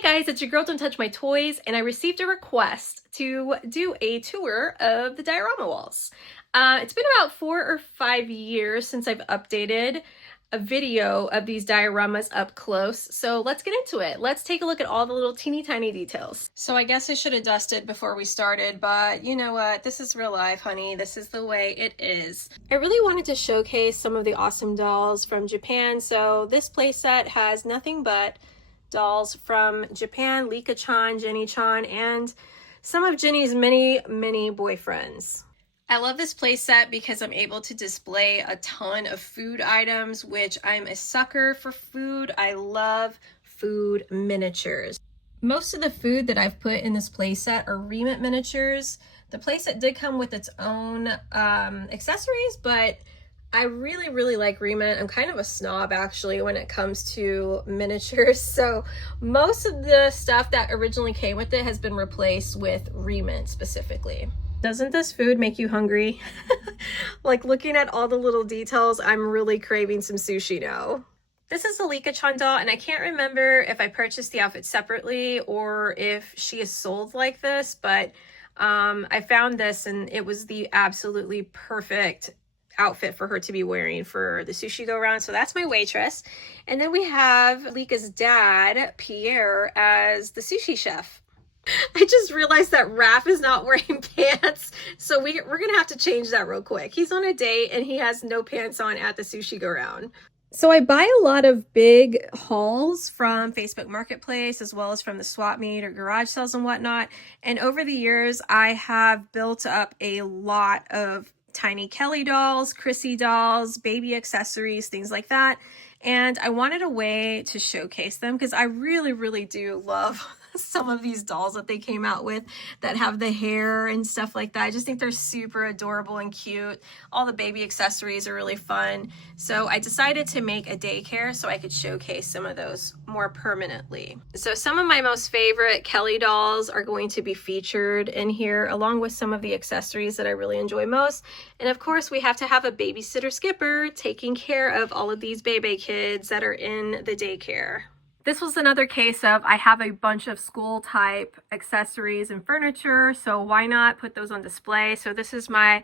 Hey guys, it's your girl Don't Touch My Toys, and I received a request to do a tour of the diorama walls. It's been about 4 or 5 years since I've updated a video of these dioramas up close, so let's get into it. Let's take a look at all the little teeny tiny details. So I guess I should have dusted before we started, but you know what? This is real life, honey. This is the way it is. I really wanted to showcase some of the awesome dolls from Japan, so this playset has nothing but dolls from Japan, Lika-chan, Jenny-chan, and some of Jenny's many boyfriends. I love this playset because I'm able to display a ton of food items, which I'm a sucker for food. I love food miniatures. Most of the food that I've put in this playset are remit miniatures. The playset did come with its own accessories, but I really like remit. I'm kind of a snob actually when it comes to miniatures, so most of the stuff that originally came with it has been replaced with remit specifically. Doesn't this food make you hungry? Like looking at all the little details, I'm really craving some sushi now. This is a Lika-chan doll, and I can't remember if I purchased the outfit separately or if she is sold like this, but I found this and it was the absolutely perfect outfit for her to be wearing for the sushi go round. So that's my waitress. And then we have Lika's dad, Pierre, as the sushi chef. I just realized that Raph is not wearing pants, so we're gonna have to change that real quick. He's on a date and he has no pants on at the sushi go round. So I buy a lot of big hauls from Facebook Marketplace as well as from the swap meet or garage sales and whatnot. And over the years, I have built up a lot of tiny Kelly dolls, Chrissy dolls, baby accessories, things like that. And I wanted a way to showcase them because I really do love some of these dolls that they came out with that have the hair and stuff like that. I just think they're super adorable and cute. All the baby accessories are really fun. So I decided to make a daycare so I could showcase some of those more permanently. So some of my most favorite Kelly dolls are going to be featured in here, along with some of the accessories that I really enjoy most. And of course, we have to have a babysitter skipper taking care of all of these baby kids that are in the daycare. This was another case of I have a bunch of school type accessories and furniture, so why not put those on display? So this is my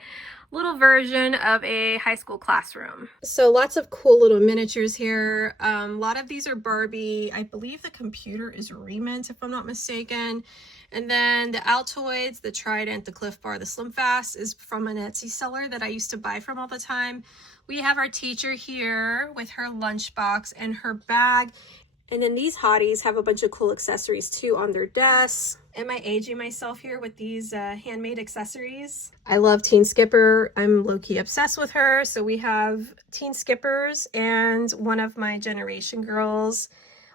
little version of a high school classroom. So lots of cool little miniatures here. A lot of these are Barbie. I believe the computer is Remint, if I'm not mistaken. And then the Altoids, the Trident, the Cliff Bar, the Slim Fast is from an Etsy seller that I used to buy from all the time. We have our teacher here with her lunchbox and her bag. And then these hotties have a bunch of cool accessories too on their desks. Am I aging myself here with these handmade accessories? I love Teen Skipper. I'm low-key obsessed with her. So we have Teen Skippers and one of my Generation Girls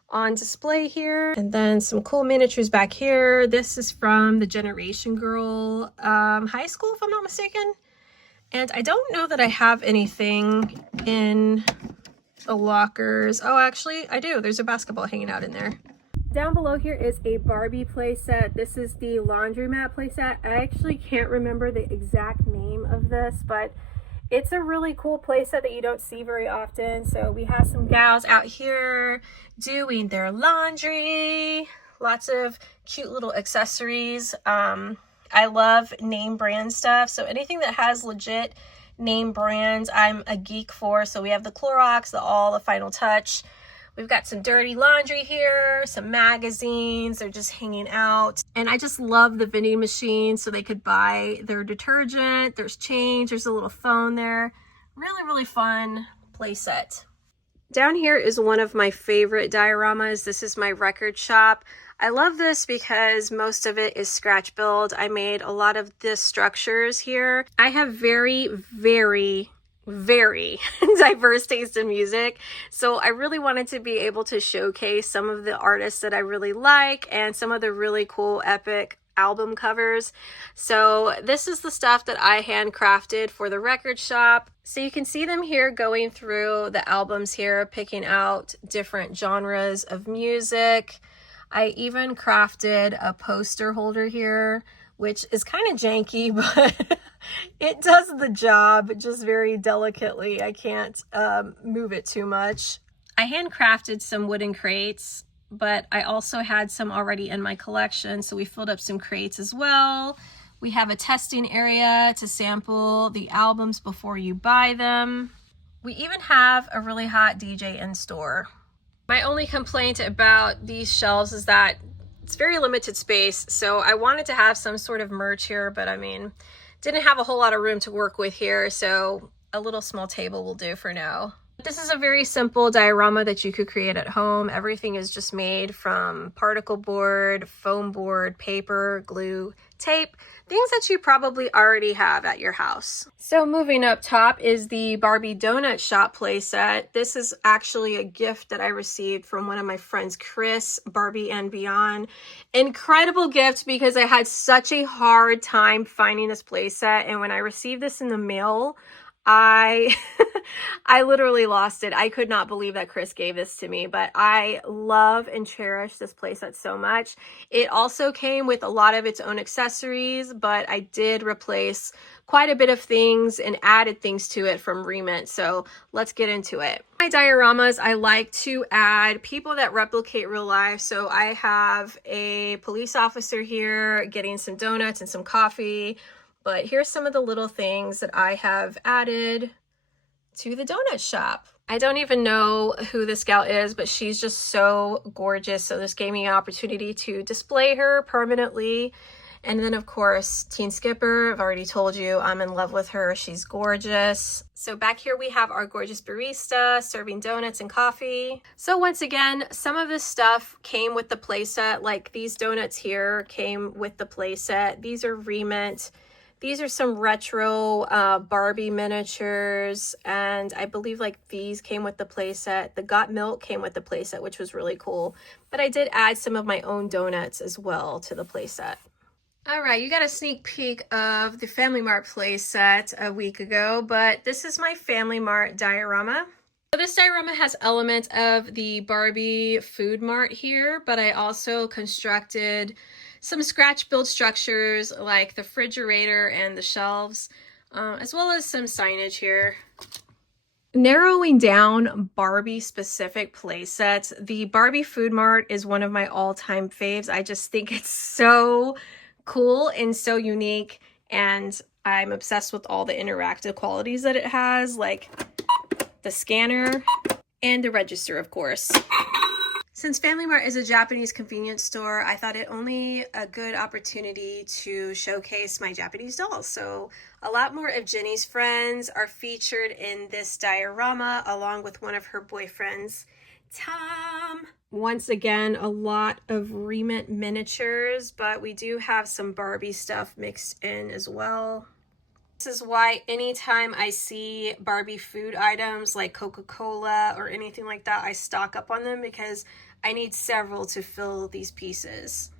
on display here. And then some cool miniatures back here. This is from the Generation Girl high school, if I'm not mistaken. And I don't know that I have anything in the lockers. Oh, actually I do. There's a basketball hanging out in there. Down below here is a Barbie playset. This is the laundromat playset. I actually can't remember the exact name of this, but it's a really cool playset that you don't see very often. So we have some gals out here doing their laundry. Lots of cute little accessories. I love name brand stuff. So anything that has legit name brands I'm a geek for. So we have the Clorox, the All, the Final Touch. We've got some dirty laundry here, some magazines. They're just hanging out. And I just love the vending machine so they could buy their detergent. There's change. There's a little phone there. Really fun play set. Down here is one of my favorite dioramas. This is my record shop. I love this because most of it is scratch build. I made a lot of the structures here. I have very diverse taste in music, so I really wanted to be able to showcase some of the artists that I really like and some of the really cool epic album covers. So this is the stuff that I handcrafted for the record shop. So you can see them here going through the albums here, picking out different genres of music. I even crafted a poster holder here, which is kind of janky, but it does the job just very delicately. I can't move it too much. I handcrafted some wooden crates but I also had some already in my collection, so we filled up some crates as well. We have a testing area to sample the albums before you buy them. We even have a really hot DJ in store. My only complaint about these shelves is that it's very limited space, so I wanted to have some sort of merch here, but I mean, didn't have a whole lot of room to work with here, so a little small table will do for now. This is a very simple diorama that you could create at home. Everything is just made from particle board, foam board, paper, glue, tape, things that you probably already have at your house. So moving up top is the Barbie Donut Shop playset. This is actually a gift that I received from one of my friends, Chris, Barbie and Beyond. Incredible gift because I had such a hard time finding this playset, and when I received this in the mail, I literally lost it. I could not believe that Chris gave this to me, but I love and cherish this playset so much. It also came with a lot of its own accessories, but I did replace quite a bit of things and added things to it from remint. So let's get into it. My dioramas, I like to add people that replicate real life. So I have a police officer here getting some donuts and some coffee. But here's some of the little things that I have added to the donut shop. I don't even know who this gal is, but she's just so gorgeous. So this gave me an opportunity to display her permanently. And then of course, Teen Skipper, I've already told you I'm in love with her. She's gorgeous. So back here we have our gorgeous barista serving donuts and coffee. So once again, some of this stuff came with the playset. Like these donuts here came with the playset. These are remint. These are some retro Barbie miniatures, and I believe like these came with the playset. The Got Milk came with the playset, which was really cool. But I did add some of my own donuts as well to the playset. All right, you got a sneak peek of the Family Mart playset a week ago, but this is my Family Mart diorama. So this diorama has elements of the Barbie Food Mart here, but I also constructed some scratch build structures like the refrigerator and the shelves, as well as some signage here. Narrowing down Barbie specific play sets, the Barbie Food Mart is one of my all-time faves. I just think it's so cool and so unique, and I'm obsessed with all the interactive qualities that it has, like the scanner and the register, of course. Since Family Mart is a Japanese convenience store, I thought it only a good opportunity to showcase my Japanese dolls. So a lot more of Jenny's friends are featured in this diorama, along with one of her boyfriends, Tom. Once again, a lot of remint miniatures, but we do have some Barbie stuff mixed in as well. This is why anytime I see Barbie food items like Coca-Cola or anything like that, I stock up on them because I need several to fill these pieces.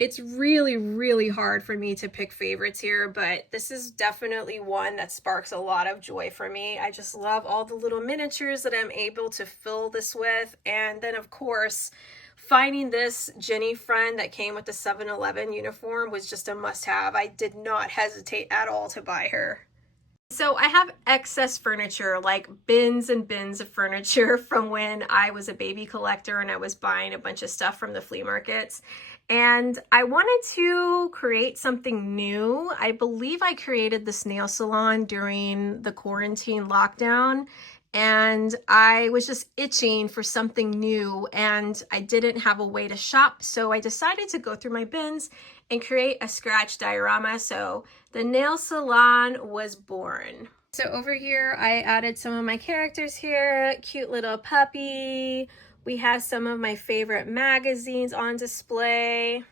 It's really, really hard for me to pick favorites here, but this is definitely one that sparks a lot of joy for me. I just love all the little miniatures that I'm able to fill this with. And then of course, finding this Jenny friend that came with the 7-Eleven uniform was just a must-have. I did not hesitate at all to buy her. So I have excess furniture, like bins and bins of furniture from when I was a baby collector and I was buying a bunch of stuff from the flea markets. And I wanted to create something new. I believe I created this nail salon during the quarantine lockdown, and I was just itching for something new, and I didn't have a way to shop, so I decided to go through my bins and create a scratch diorama. So the nail salon was born. So over here, I added some of my characters here. Cute little puppy. We have some of my favorite magazines on display.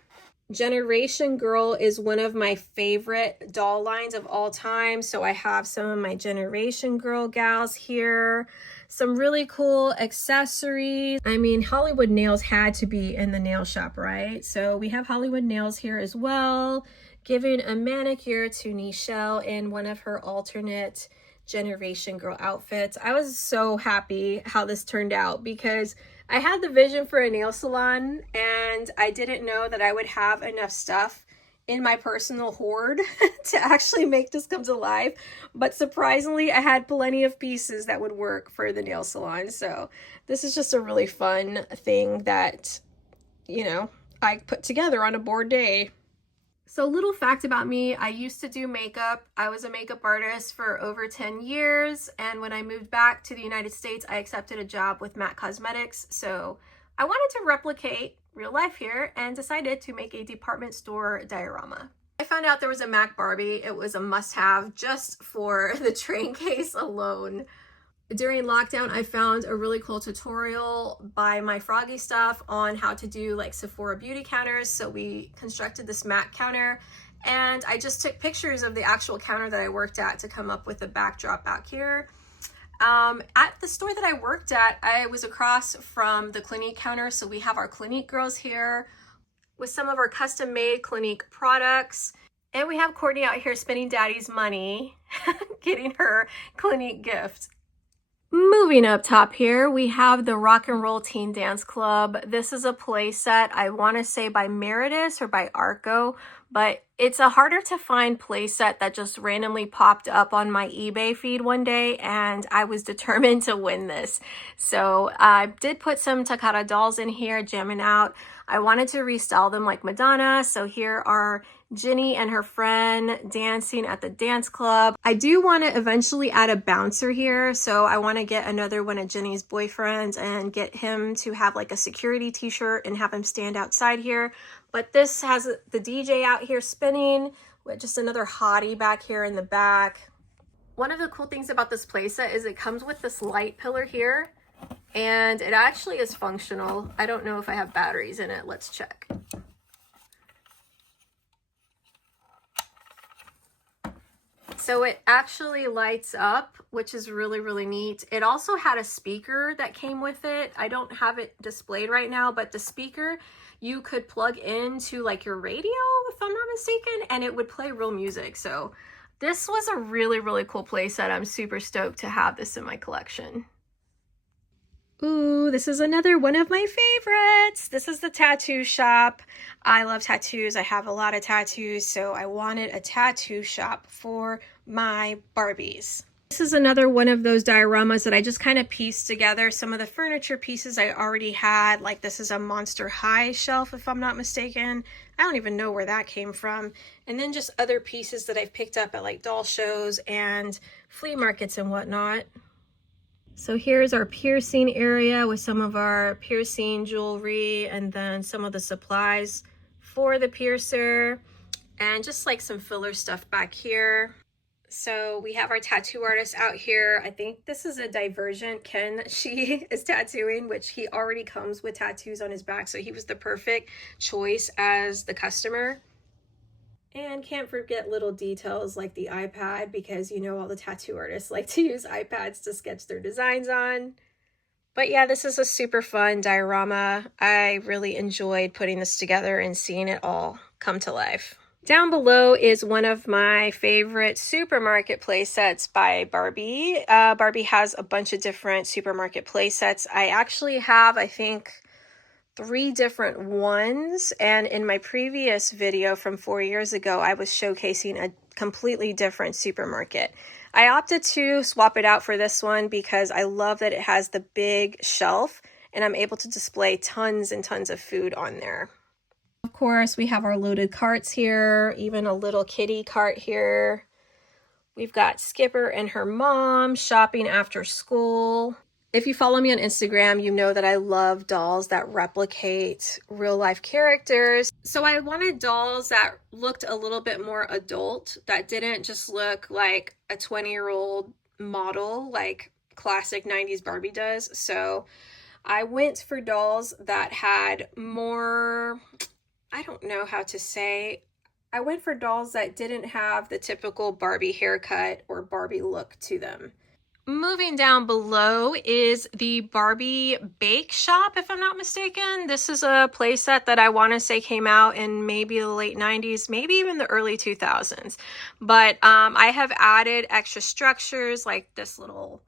Generation Girl is one of my favorite doll lines of all time. So I have some of my Generation Girl gals here. Some really cool accessories. I mean, Hollywood Nails had to be in the nail shop, right? So we have Hollywood Nails here as well, giving a manicure to Nichelle in one of her alternate Generation Girl outfits. I was so happy how this turned out because I had the vision for a nail salon and I didn't know that I would have enough stuff in my personal hoard to actually make this come to life. But surprisingly, I had plenty of pieces that would work for the nail salon. So this is just a really fun thing that you know, I put together on a bored day. So little fact about me, I used to do makeup. I was a makeup artist for over 10 years. And when I moved back to the United States, I accepted a job with MAC Cosmetics. So I wanted to replicate real life here and decided to make a department store diorama. I found out there was a MAC Barbie. It was a must-have just for the train case alone. During lockdown, I found a really cool tutorial by my Froggy Stuff on how to do like Sephora beauty counters. So we constructed this MAC counter, and I just took pictures of the actual counter that I worked at to come up with a backdrop back here. At the store that I worked at, I was across from the Clinique counter. So we have our Clinique girls here with some of our custom made Clinique products. And we have Courtney out here spending daddy's money, getting her Clinique gift. Moving up top here, we have the Rock and Roll Teen Dance Club. This is a play set, I want to say by Meredith or by Arco, but it's a harder to find play set that just randomly popped up on my eBay feed one day, and I was determined to win this. So I did put some Takara dolls in here, jamming out. I wanted to restyle them like Madonna, so here are Ginny and her friend dancing at the dance club. I do want to eventually add a bouncer here, so I want to get another one of Ginny's boyfriends and get him to have like a security t-shirt and have him stand outside here. But this has the DJ out here spinning with just another hottie back here in the back. One of the cool things about this playset is it comes with this light pillar here, and it actually is functional. I don't know if I have batteries in it. Let's check. So it actually lights up, which is really, really neat. It also had a speaker that came with it. I don't have it displayed right now, but the speaker you could plug into like your radio, if I'm not mistaken, and it would play real music. So this was a really, really cool playset. I'm super stoked to have this in my collection. Ooh, this is another one of my favorites. This is the tattoo shop. I love tattoos. I have a lot of tattoos, so I wanted a tattoo shop for my Barbies. This is another one of those dioramas that I just kind of pieced together. Some of the furniture pieces I already had, like this is a Monster High shelf, if I'm not mistaken. I don't even know where that came from. And then just other pieces that I've picked up at like doll shows and flea markets and whatnot. So here's our piercing area with some of our piercing jewelry and then some of the supplies for the piercer and just like some filler stuff back here. So we have our tattoo artist out here. I think this is a Divergent Ken that she is tattooing, which he already comes with tattoos on his back. So he was the perfect choice as the customer. And can't forget little details like the iPad, because you know all the tattoo artists like to use iPads to sketch their designs on. But yeah, this is a super fun diorama. I really enjoyed putting this together and seeing it all come to life. Down below is one of my favorite supermarket play sets by Barbie. Barbie has a bunch of different supermarket play sets. I actually have, I think, 3 different ones, and in my previous video from 4 years ago I was showcasing a completely different supermarket. I opted to swap it out for this one because I love that it has the big shelf and I'm able to display tons and tons of food on there. Of course, we have our loaded carts here, even a little kitty cart here. We've got Skipper and her mom shopping after school. If you follow me on Instagram, you know that I love dolls that replicate real life characters. So I wanted dolls that looked a little bit more adult, that didn't just look like a 20-year-old model like classic 90s Barbie does. So I went for dolls that had more, I don't know how to say, I went for dolls that didn't have the typical Barbie haircut or Barbie look to them. Moving down below is the Barbie Bake Shop, if I'm not mistaken. This is a playset that I want to say came out in maybe the late 90s, maybe even the early 2000s. But I have added extra structures like this little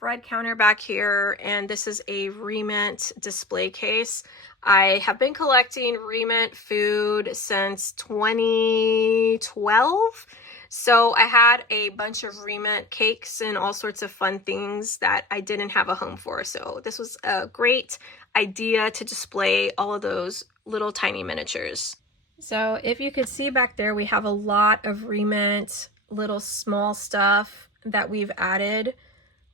bread counter back here, and this is a Remint display case. I have been collecting Remint food since 2012. So I had a bunch of Remint cakes and all sorts of fun things that I didn't have a home for. So this was a great idea to display all of those little tiny miniatures. So if you could see back there, we have a lot of remint, little small stuff that we've added.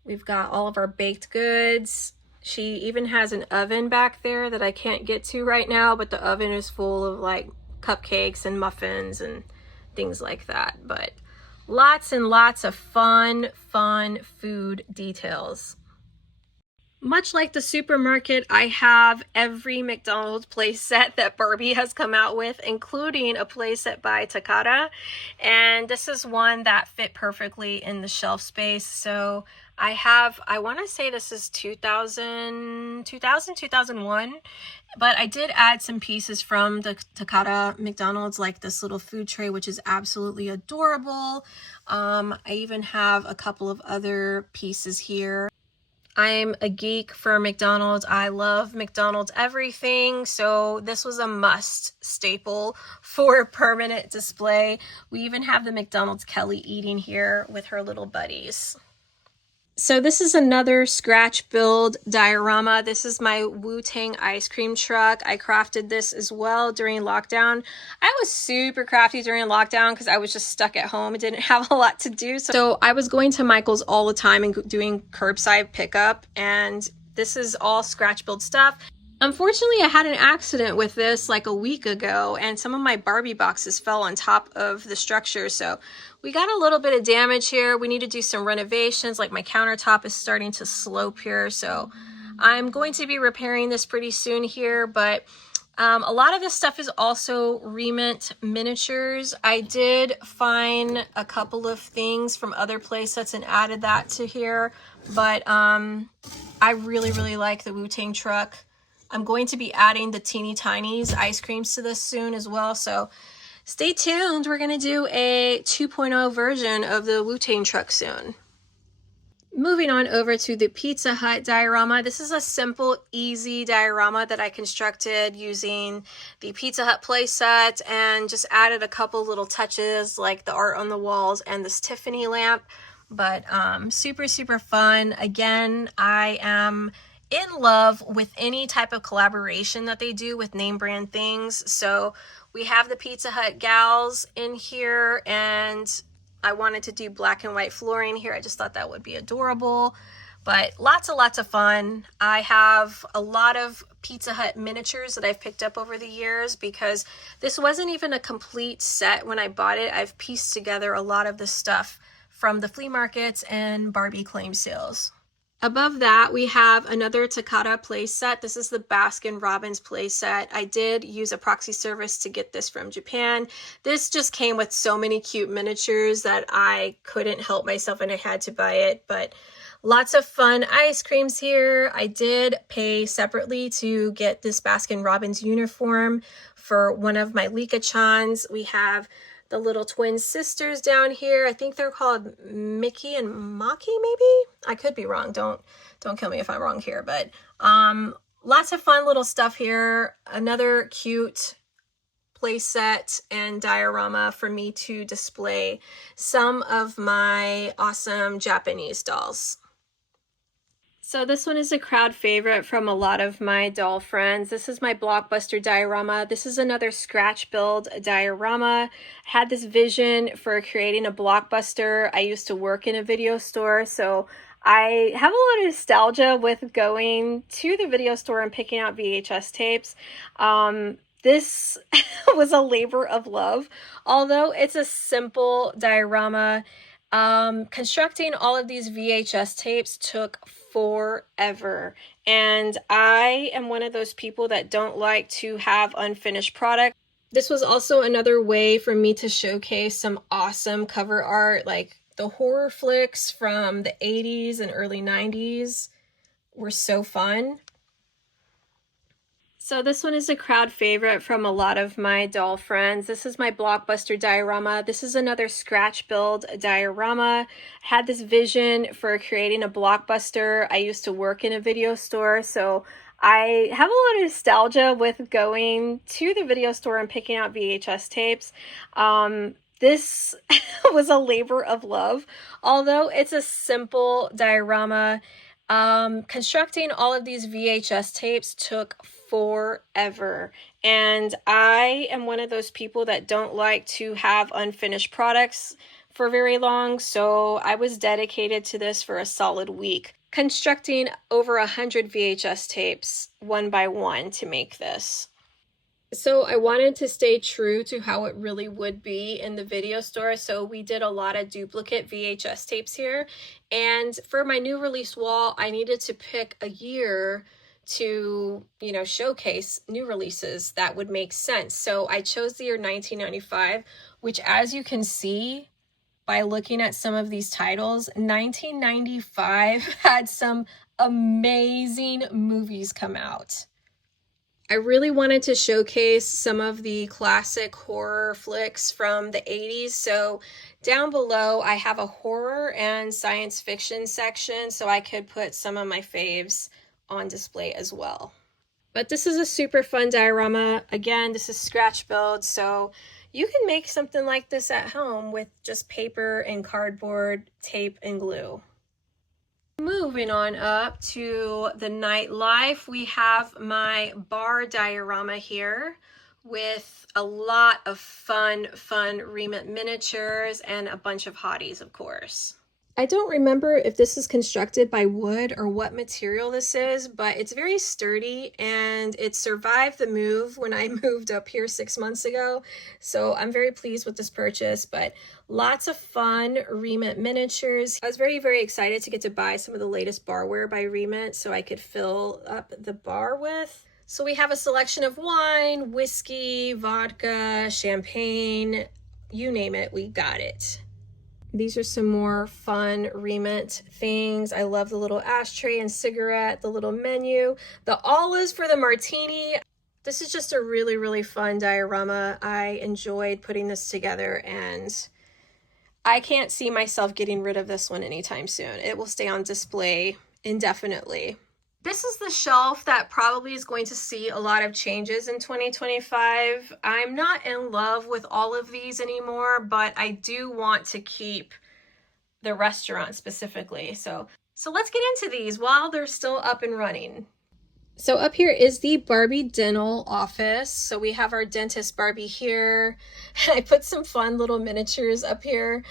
We've got all of our baked goods. She even has an oven back there that I can't get to right now, but the oven is full of like cupcakes and muffins and things like that. But lots and lots of fun food details. Much like the supermarket, I have every McDonald's playset that Barbie has come out with, including a playset by Takata. And this is one that fit perfectly in the shelf space. So I want to say this is 2001, but I did add some pieces from the Takata McDonald's, like this little food tray, which is absolutely adorable. I even have a couple of other pieces here. I'm a geek for McDonald's. I love McDonald's everything, so this was a must staple for permanent display. We even have the McDonald's Kelly eating here with her little buddies. So this is another scratch build diorama. This is my Wu-Tang ice cream truck. I crafted this as well during lockdown. I was super crafty during lockdown because I was just stuck at home and didn't have a lot to do. So I was going to Michael's all the time and doing curbside pickup, and this is all scratch build stuff. Unfortunately, I had an accident with this like a week ago, and some of my Barbie boxes fell on top of the structure. So we got a little bit of damage here. We need to do some renovations, like my countertop is starting to slope here. So I'm going to be repairing this pretty soon here, but a lot of this stuff is also remint miniatures. I did find a couple of things from other playsets and added that to here, but I really like the Wu-Tang truck. I'm going to be adding the teeny tinies ice creams to this soon as well, so stay tuned. We're going to do a 2.0 version of the Wu-Tang truck soon. Moving on over to the Pizza Hut diorama. This is a simple, easy diorama that I constructed using the Pizza Hut playset and just added a couple little touches like the art on the walls and this Tiffany lamp. But super fun. Again, I am in love with any type of collaboration that they do with name brand things. So we have the Pizza Hut gals in here, and I wanted to do black and white flooring here. I just thought that would be adorable, but lots of fun. I have a lot of Pizza Hut miniatures that I've picked up over the years because this wasn't even a complete set when I bought it. I've pieced together a lot of the stuff from the flea markets and Barbie claim sales. Above that, we have another Takata playset. This is the Baskin Robbins playset. I did use a proxy service to get this from Japan. This just came with so many cute miniatures that I couldn't help myself and I had to buy it. But lots of fun ice creams here. I did pay separately to get this Baskin Robbins uniform for one of my Lika-chans. We have the little twin sisters down here. I think they're called Mickey and Maki, maybe? I could be wrong. Don't kill me if I'm wrong here. But lots of fun little stuff here. Another cute playset and diorama for me to display some of my awesome Japanese dolls. So this one is a crowd favorite from a lot of my doll friends. This is my Blockbuster diorama. This is another scratch build diorama. I had this vision for creating a Blockbuster. I used to work in a video store, so I have a lot of nostalgia with going to the video store and picking out VHS tapes. This was a labor of love. Although it's a simple diorama, constructing all of these VHS tapes took forever, and I am one of those people that don't like to have unfinished product. This was also another way for me to showcase some awesome cover art, like the horror flicks from the 80s and early 90s were so fun. So this one is a crowd favorite from a lot of my doll friends. This is my Blockbuster diorama. This is another scratch build diorama. I had this vision for creating a Blockbuster. I used to work in a video store, so I have a lot of nostalgia with going to the video store and picking out VHS tapes. This was a labor of love. Although it's a simple diorama, Constructing all of these VHS tapes took forever, and I am one of those people that don't like to have unfinished products for very long, so I was dedicated to this for a solid week, constructing over 100 VHS tapes one by one to make this. So I wanted to stay true to how it really would be in the video store. So we did a lot of duplicate VHS tapes here. And for my new release wall, I needed to pick a year to, showcase new releases that would make sense. So I chose the year 1995, which, as you can see by looking at some of these titles, 1995 had some amazing movies come out. I really wanted to showcase some of the classic horror flicks from the 80s. So down below, I have a horror and science fiction section so I could put some of my faves on display as well. But this is a super fun diorama. Again, this is scratch build, so you can make something like this at home with just paper and cardboard, tape and glue. Moving on up to the nightlife, we have my bar diorama here with a lot of fun remit miniatures and a bunch of hotties, of course. I don't remember if this is constructed by wood or what material this is, but it's very sturdy and it survived the move when I moved up here 6 months ago. So I'm very pleased with this purchase, but lots of fun remit miniatures. I was very excited to get to buy some of the latest barware by Remit so I could fill up the bar with. So we have a selection of wine, whiskey, vodka, champagne, you name it, we got it. These are some more fun remit things. I love the little ashtray and cigarette, the little menu, the olives for the martini. This is just a really fun diorama. I enjoyed putting this together and I can't see myself getting rid of this one anytime soon. It will stay on display indefinitely. This is the shelf that probably is going to see a lot of changes in 2025. I'm not in love with all of these anymore, but I do want to keep the restaurant specifically. So let's get into these while they're still up and running. So up here is the Barbie dental office. So we have our dentist Barbie here. I put some fun little miniatures up here.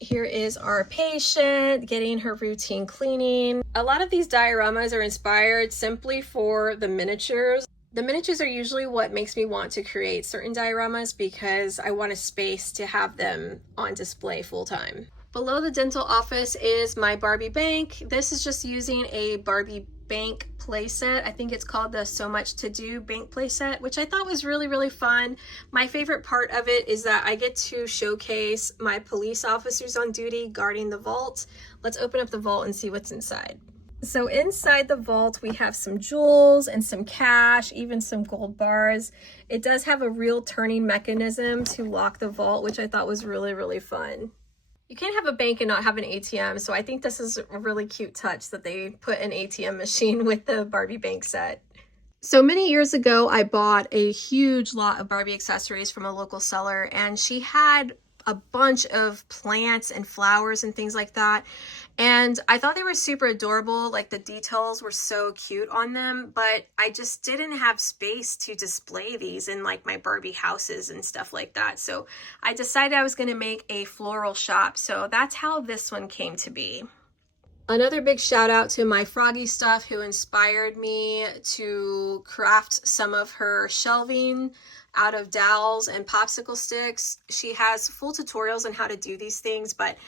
Here is our patient getting her routine cleaning. A lot of these dioramas are inspired simply for the miniatures. The miniatures are usually what makes me want to create certain dioramas because I want a space to have them on display full time. Below the dental office is my Barbie bank. This is just using a Barbie bank playset. I think it's called the So Much To Do bank playset, which I thought was really fun. My favorite part of it is that I get to showcase my police officers on duty guarding the vault. Let's open up the vault and see what's inside. So inside the vault, we have some jewels and some cash, even some gold bars. It does have a real turning mechanism to lock the vault, which I thought was really fun. You can't have a bank and not have an ATM, so I think this is a really cute touch that they put an ATM machine with the Barbie bank set. So many years ago, I bought a huge lot of Barbie accessories from a local seller, and she had a bunch of plants and flowers and things like that. And I thought they were super adorable, like the details were so cute on them, but I just didn't have space to display these in like my Barbie houses and stuff like that. So I decided I was going to make a floral shop. So that's how this one came to be. Another big shout out to my Froggy Stuff, who inspired me to craft some of her shelving out of dowels and popsicle sticks. She has full tutorials on how to do these things, but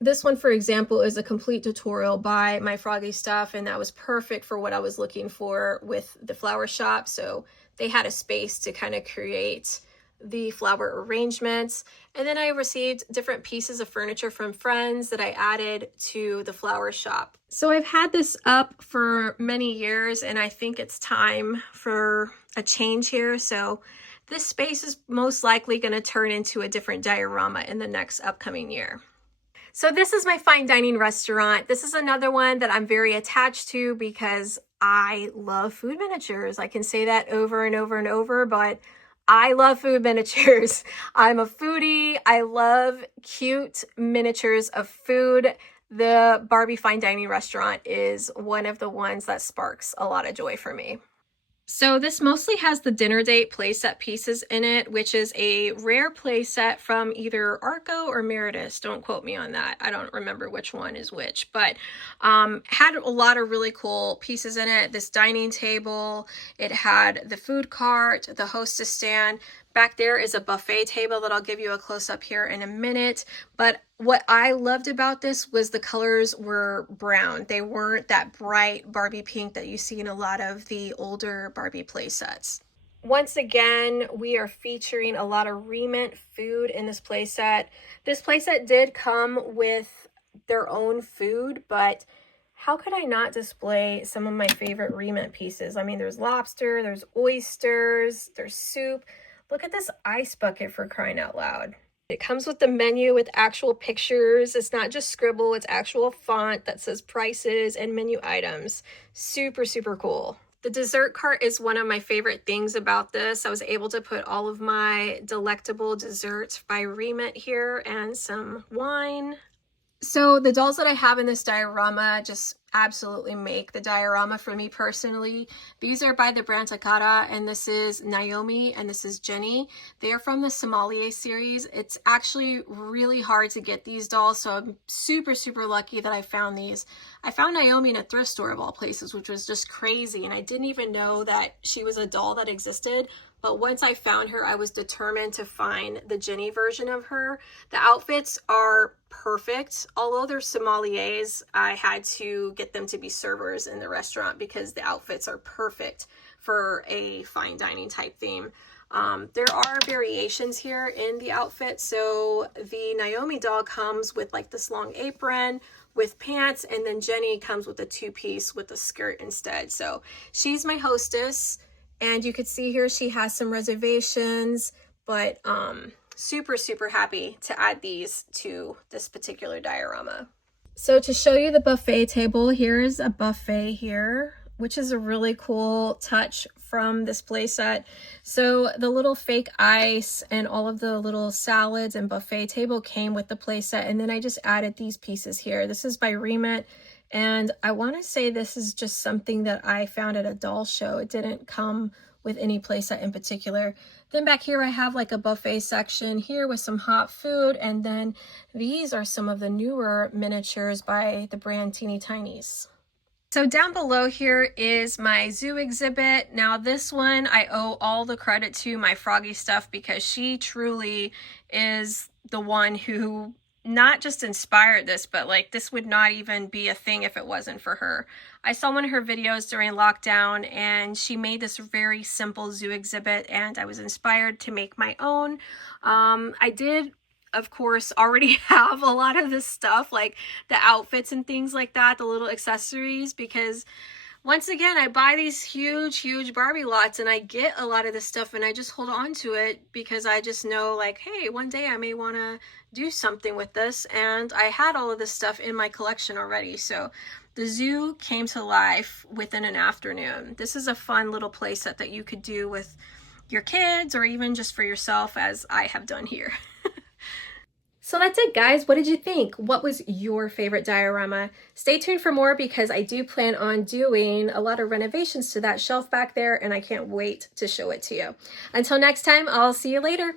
this one, for example, is a complete tutorial by my Froggy Stuff, and that was perfect for what I was looking for with the flower shop. So they had a space to kind of create the flower arrangements. And then I received different pieces of furniture from friends that I added to the flower shop. So I've had this up for many years, and I think it's time for a change here. So this space is most likely going to turn into a different diorama in the next upcoming year. So this is my fine dining restaurant. This is another one that I'm very attached to because I love food miniatures. I can say that over and over, but I love food miniatures. I'm a foodie. I love cute miniatures of food. the Barbie Fine Dining restaurant is one of the ones that sparks a lot of joy for me. So this mostly has the dinner date playset pieces in it, which is a rare playset from either Arco or Meredith. Don't quote me on that. I don't remember which one is which, but had a lot of really cool pieces in it. This dining table, it had the food cart, the hostess stand. Back there is a buffet table that I'll give you a close-up here in a minute. But what I loved about this was the colors were brown. They weren't that bright Barbie pink that you see in a lot of the older Barbie playsets. Once again, we are featuring a lot of remint food in this playset. This playset did come with their own food, but how could I not display some of my favorite remint pieces? I mean, there's lobster, there's oysters, there's soup. Look at this ice bucket, for crying out loud. It comes with the menu with actual pictures. It's not just scribble, it's actual font that says prices and menu items. Super, super cool. The dessert cart is one of my favorite things about this. I was able to put all of my delectable desserts by Remit here and some wine. So the dolls that I have in this diorama just absolutely make the diorama for me personally. These are by the brand Takara, and this is Naomi and this is Jenny. They are from the Sommelier series. It's actually really hard to get these dolls, so I'm super, super lucky that I found these. I found Naomi in a thrift store of all places, which was just crazy, and I didn't even know that she was a doll that existed. But once I found her, I was determined to find the Jenny version of her. The outfits are perfect. Although they're sommeliers, I had to get them to be servers in the restaurant because the outfits are perfect for a fine dining type theme. There are variations here in the outfit. So the Naomi doll comes with like this long apron with pants, and then Jenny comes with a two-piece with a skirt instead. So she's my hostess. And you could see here she has some reservations, but super, super happy to add these to this particular diorama. So to show you the buffet table, here's a buffet here, which is a really cool touch from this playset. So the little fake ice and all of the little salads and buffet table came with the playset, and then I just added these pieces here. This is by Remit. And I want to say this is just something that I found at a doll show. It didn't come with any playset in particular. Then back here I have like a buffet section here with some hot food. And then these are some of the newer miniatures by the brand Teeny Tinies. So down below here is my zoo exhibit. Now this one I owe all the credit to my Froggy Stuff because she truly is the one who not just inspired this, but like this would not even be a thing if it wasn't for her. I saw one of her videos during lockdown and she made this very simple zoo exhibit and I was inspired to make my own. I did, of course, already have a lot of this stuff, like the outfits and things like that, the little accessories, because once again, I buy these huge, huge Barbie lots and I get a lot of this stuff and I just hold on to it because I just know like, hey, one day I may want to do something with this. And I had all of this stuff in my collection already. So the zoo came to life within an afternoon. This is a fun little playset that you could do with your kids or even just for yourself, as I have done here. So that's it, guys. What did you think? What was your favorite diorama? Stay tuned for more because I do plan on doing a lot of renovations to that shelf back there and I can't wait to show it to you. Until next time, I'll see you later.